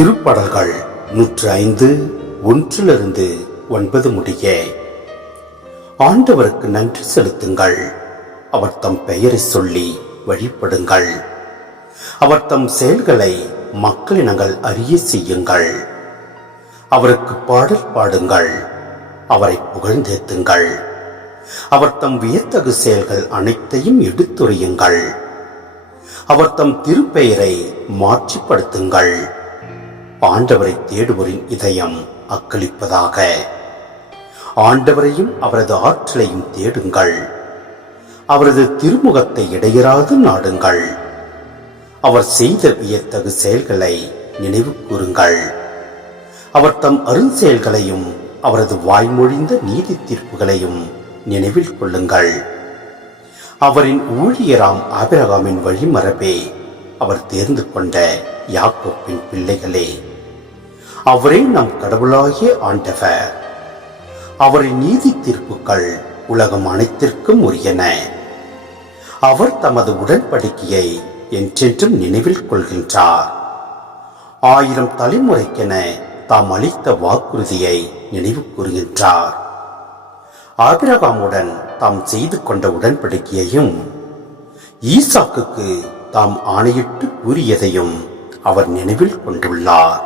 திருப்பாடல்கள் 105 1 9 முடிய. ஆண்டவருக்கு நன்றி செலுத்துங்கள், அவர் தம் பெயரை சொல்லி வழிபடுங்கள். அவர் தம் செயல்களை மக்களினங்கள் அறிய செய்யுங்கள். அவருக்கு பாடல் பாடுங்கள், அவரை புகழ்ந்தேத்துங்கள். அவர் தம் வியத்தகு செயல்கள் அனைத்தையும் எடுத்துரையுங்கள். அவர் தம் திருப்பெயரை மாற்றிப்படுத்துங்கள். ஆண்டவரை தேடுவோரின் இதயம் அக்களிப்பதாக. ஆண்டவரையும் அவரது ஆற்றலையும் தேடுங்கள். அவரது திருமுகத்தை இடையராது நாடுங்கள். அவர் செய்த வியத்தகு செயல்களை நினைவு கூறுங்கள். அவர் தம் அருஞ்செயல்களையும் அவரது வாய்மொழிந்த நீதி தீர்ப்புகளையும் நினைவில் கொள்ளுங்கள். அவரின் ஊழியராம் ஆபிரகாமின் வழிமரபே, அவர் தேர்ந்து கொண்ட யாக்கோப்பின் பிள்ளைகளே, அவரே நம் கடவுளாகிய ஆண்டவர். அவரின் நீதி தீர்ப்புகள் உலகம் அனைத்திற்கும் உரியன. அவர் தமது உடன்படிக்கையை என்றென்றும் நினைவில் கொள்கின்றார். 1000 தலைமுறைக்கென தாம் அளித்த வாக்குறுதியை நினைவு கூறுகின்றார். ஆபிரகாமுடன் தாம் செய்து கொண்ட உடன்படிக்கையையும் ஈசாக்குக்கு தாம் ஆணையிட்டு கூறியதையும் அவர் நினைவில் கொண்டுள்ளார்.